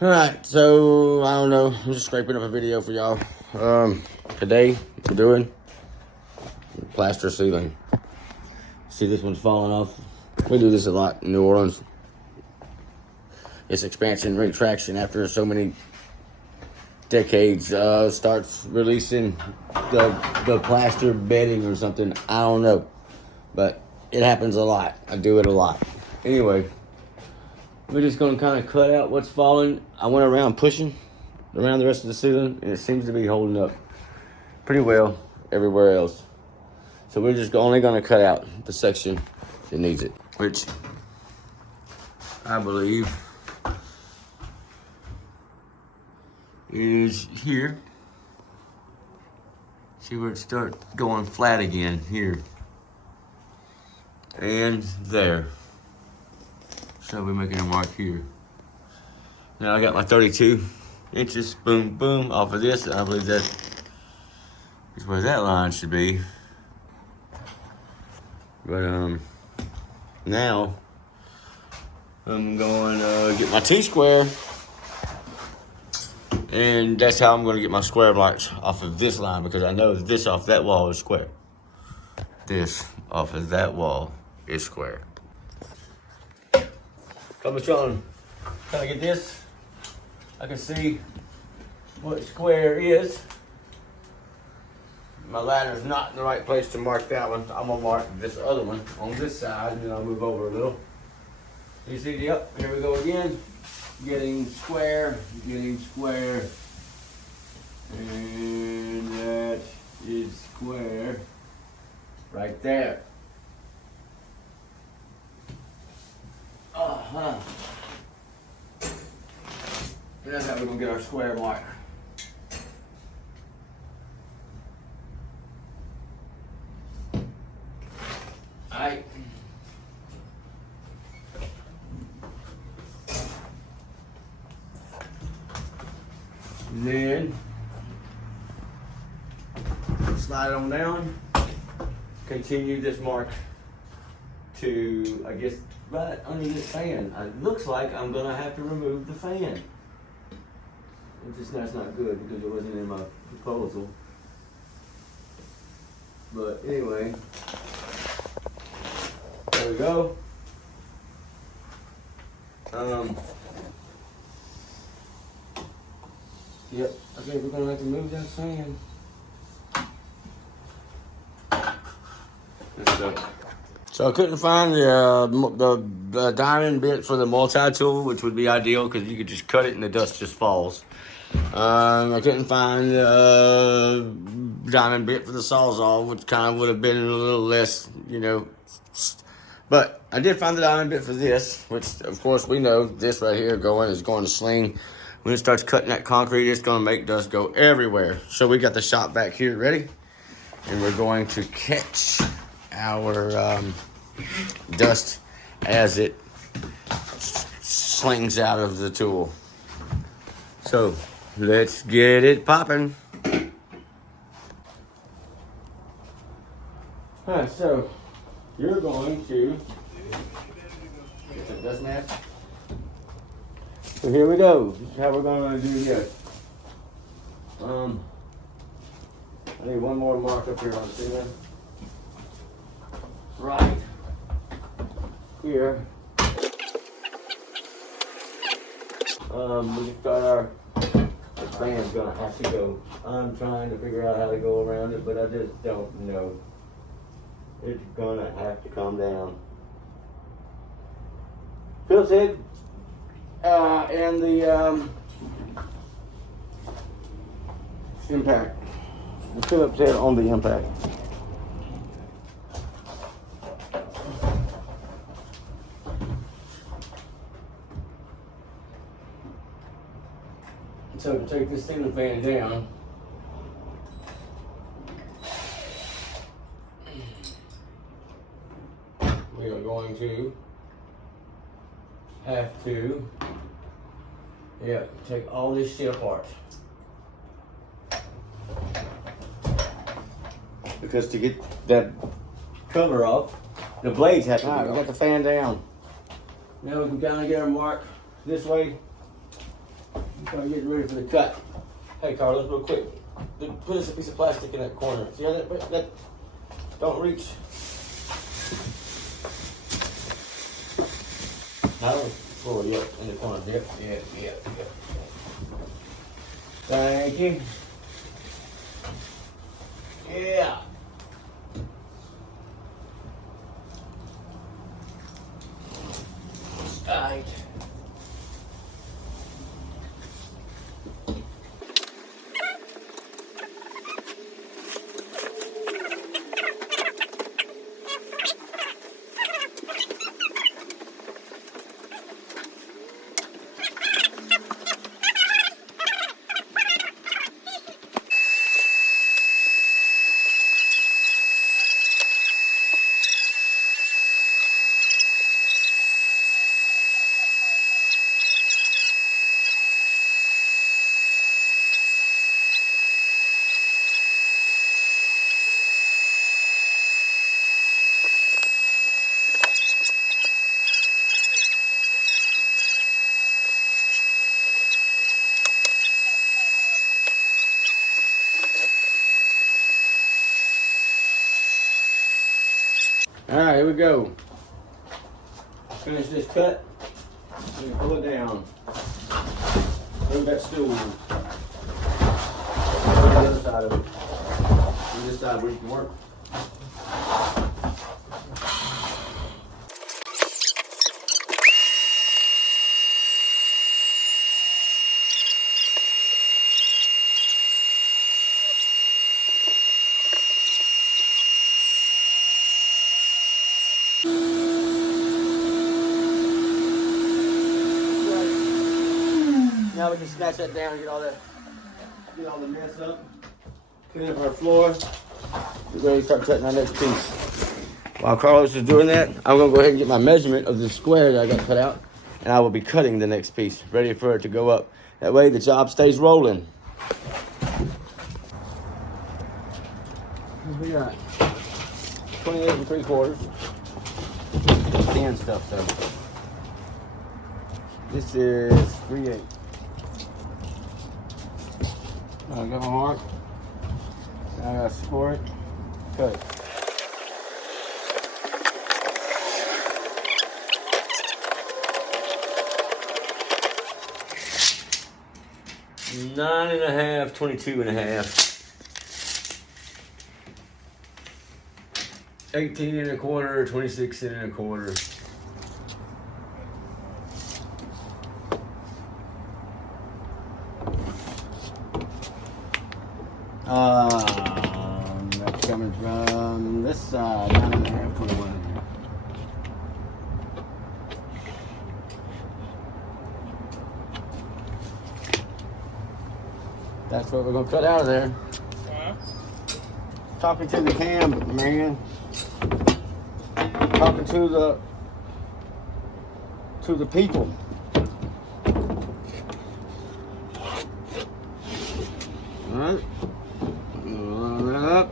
Alright, so I don't know. I'm just scraping up a video for y'all. Today we're doing plaster ceiling. See, this one's falling off. We do this a lot in New Orleans. It's expansion, retraction after so many decades starts releasing the plaster bedding or something. I don't know, but it happens a lot. I do it a lot. Anyway, we're just gonna kind of cut out what's falling. I went around pushing around the rest of the ceiling, and it seems to be holding up pretty well everywhere else. So we're just only gonna cut out the section that needs it, which I believe is here. See where it starts going flat again here. And there. So we're making a mark here. Now I got my 32 inches, boom, boom, off of this. I believe that is where that line should be. But now I'm going to get my T-square, and that's how I'm going to get my square marks off of this line, because I know this off that wall is square. This off of that wall is square. Come on, can I get this? I can see what square is. My ladder's not in the right place to mark that one. I'm gonna mark this other one on this side, and then I'll move over a little. You see, yep, here we go again. Getting square, and that is square right there. And that's how we're gonna get our square mark. Alright. Then slide it on down. Continue this mark to, I guess, right under this fan. It looks like I'm gonna have to remove the fan. That's not good because it wasn't in my proposal. But anyway, there we go. Yep, I think we're gonna have to move that fan. So I couldn't find the diamond bit for the multi-tool, which would be ideal because you could just cut it and the dust just falls. I couldn't find the diamond bit for the Sawzall, which kind of would have been a little less, But I did find the diamond bit for this, which of course we know this right here is going to sling. When it starts cutting that concrete, it's going to make dust go everywhere. So we got the shop back here ready, and we're going to catch our dust as it slings out of the tool. So let's get it popping. Alright, so you're going to get some dust mask. So here we go. This is how we're going to do this. I need one more mark up here on the ceiling. Right here. We just got our fan's gonna have to go. I'm trying to figure out how to go around it, but I just don't know. It's gonna have to come down. Phillips head and the impact. The Phillips head on the impact. So to take this ceiling fan down, we are going to have to, take all this shit apart. Because to get that cover off, the blades have to be off. We got the fan down. Now we can kind of get our mark this way. I'm getting ready for the cut. Hey, Carlos, real quick. Put us a piece of plastic in that corner. See how that don't reach? Not on the floor, yep, in the corner. Yep. Thank you. Yeah. Right. All right, here we go. Finish this cut. And pull it down. Move that stool. Go to the other side of it. Do this side where you can work. Now we can snatch that down and get all the mess up. Clean up our floor. We're ready to start cutting our next piece. While Carlos is doing that, I'm gonna go ahead and get my measurement of the square that I got cut out, and I will be cutting the next piece, ready for it to go up. That way the job stays rolling. We got 28 3/4. Thin stuff though. This is 3/8. I got my mark. Now I gotta score it. Cut it. Nine and a half, 22 and a half. 18 and a quarter, 26 and a quarter. That's coming from this side, 9 and a half, 21. That's what we're gonna cut out of there. Talking to the cam, man. Talking to the people. All right. Line that up.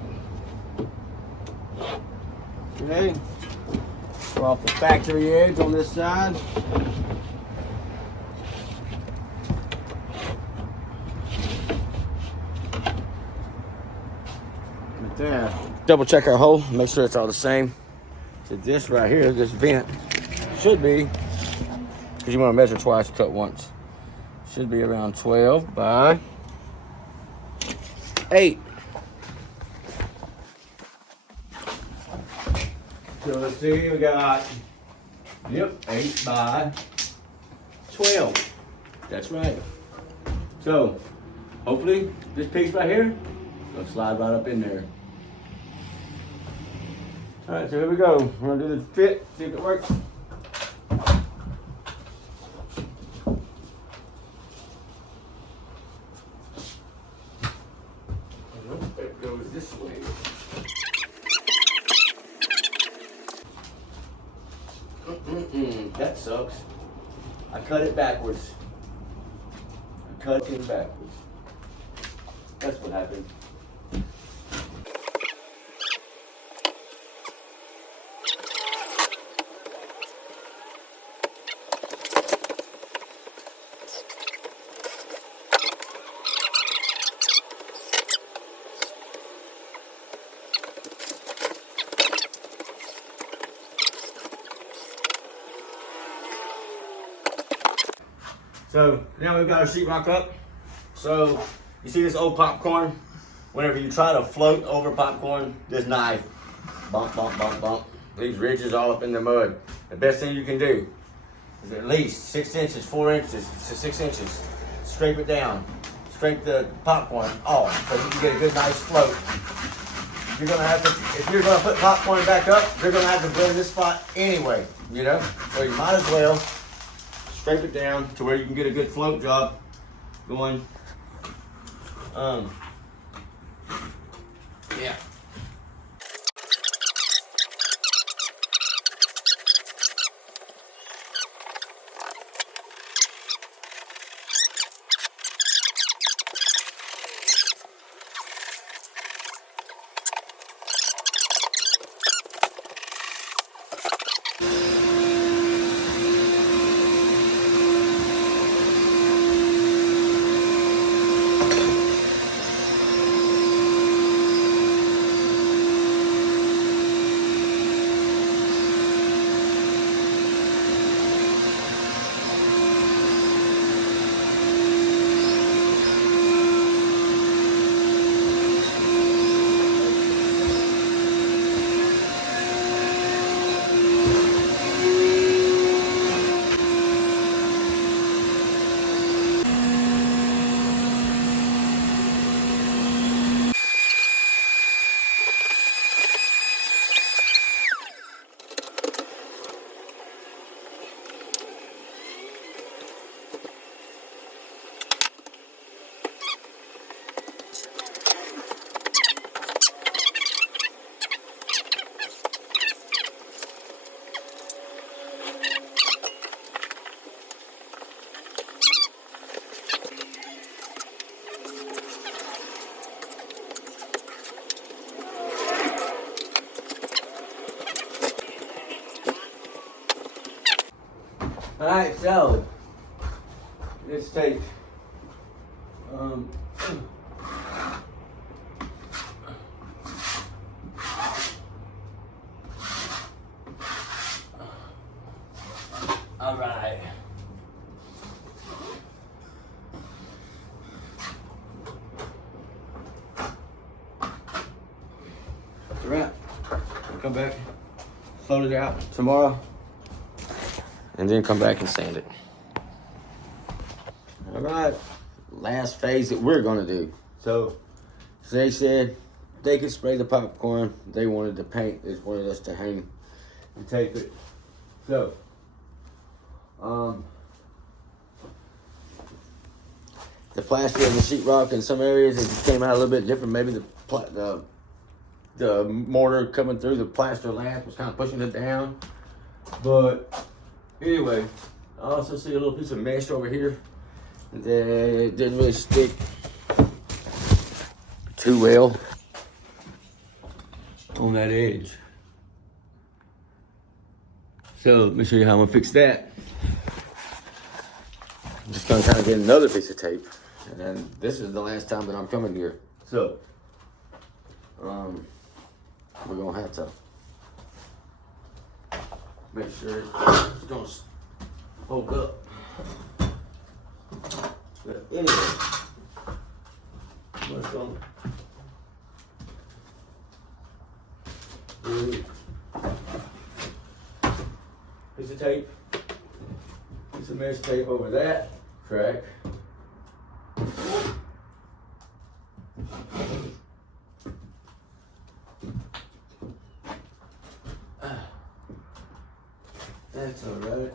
Okay. Go off the factory edge on this side. Right there. Double check our hole. Make sure it's all the same. So this right here, this vent, should be, because you want to measure twice, cut once. Should be around 12 by 8. So let's see, we got, 8 by 12. That's right. So hopefully this piece right here will slide right up in there. All right, so here we go. We're gonna do the fit, see if it works. It goes this way. That sucks. I cut it backwards. I cut it backwards. That's what happened. So now we've got our sheetrock up. So you see this old popcorn? Whenever you try to float over popcorn, this knife, bump, bump, bump, bump, leaves ridges all up in the mud. The best thing you can do is at least 6 inches, 4 inches to 6 inches. Scrape it down. Scrape the popcorn off so you can get a good nice float. You're gonna have to, if you're gonna put popcorn back up, you're gonna have to blend this spot anyway, you know? So you might as well scrape it down to where you can get a good float job going. Yeah. All right, so let's take all right. That's a wrap. We'll come back, float it out tomorrow, and then come back and sand it. All right, last phase that we're gonna do. So they said they could spray the popcorn. They wanted to paint. They wanted us to hang and tape it. So, the plaster and the sheetrock in some areas it came out a little bit different. Maybe the mortar coming through the plaster lamp was kind of pushing it down. But anyway, I also see a little piece of mesh over here that didn't really stick too well on that edge. So let me show you how I'm gonna fix that. I'm just gonna kind of get another piece of tape, and then this is the last time that I'm coming here. So we're gonna have to make sure it's gonna hold up. But anyway, what's on? Piece of tape, piece of mesh tape over that crack. That's all right.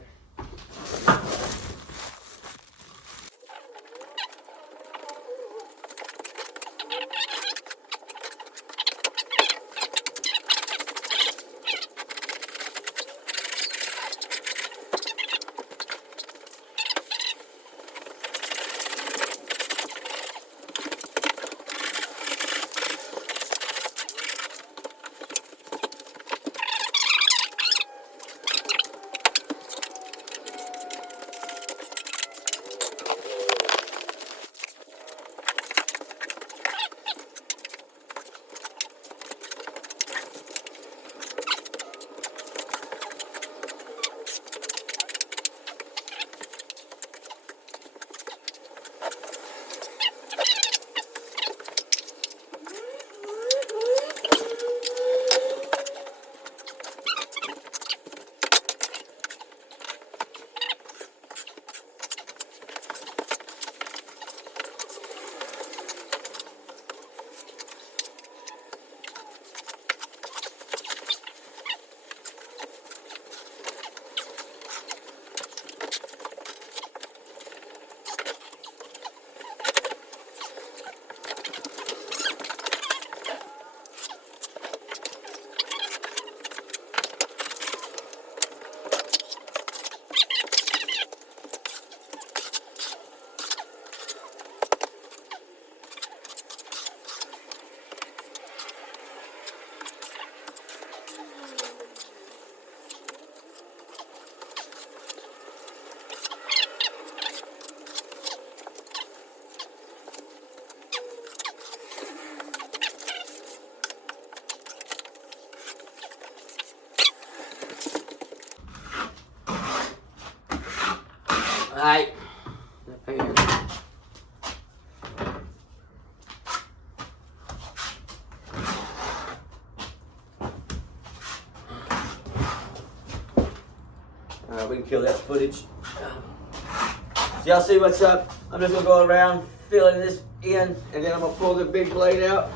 we can kill that footage. So y'all see what's up? I'm just gonna go around filling this in, and then I'm gonna pull the big blade out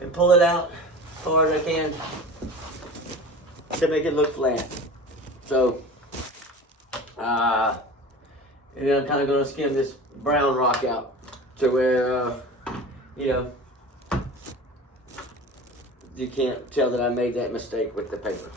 and pull it out as far as I can to make it look flat. So, and then I'm kind of gonna skim this brown rock out to where, you know, you can't tell that I made that mistake with the paper.